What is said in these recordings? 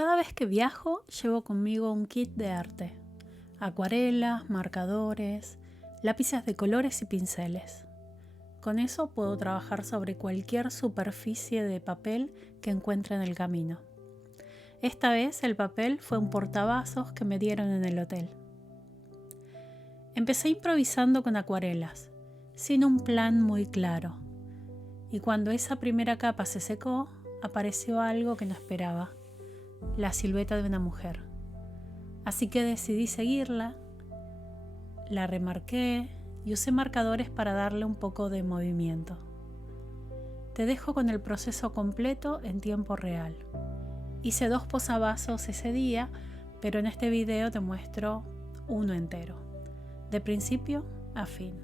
Cada vez que viajo llevo conmigo un kit de arte, acuarelas, marcadores, lápices de colores y pinceles. Con eso puedo trabajar sobre cualquier superficie de papel que encuentre en el camino. Esta vez el papel fue un portavasos que me dieron en el hotel. Empecé improvisando con acuarelas, sin un plan muy claro. Y cuando esa primera capa se secó, apareció algo que no esperaba, la silueta de una mujer. Así que decidí seguirla, la remarqué y usé marcadores para darle un poco de movimiento. Te dejo con el proceso completo en tiempo real. Hice 2 posavasos ese día, pero en este video te muestro uno entero, de principio a fin.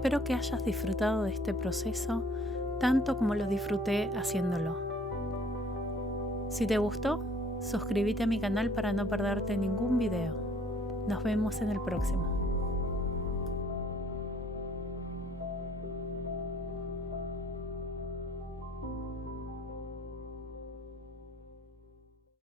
Espero que hayas disfrutado de este proceso tanto como lo disfruté haciéndolo. Si te gustó, suscríbete a mi canal para no perderte ningún video. Nos vemos en el próximo.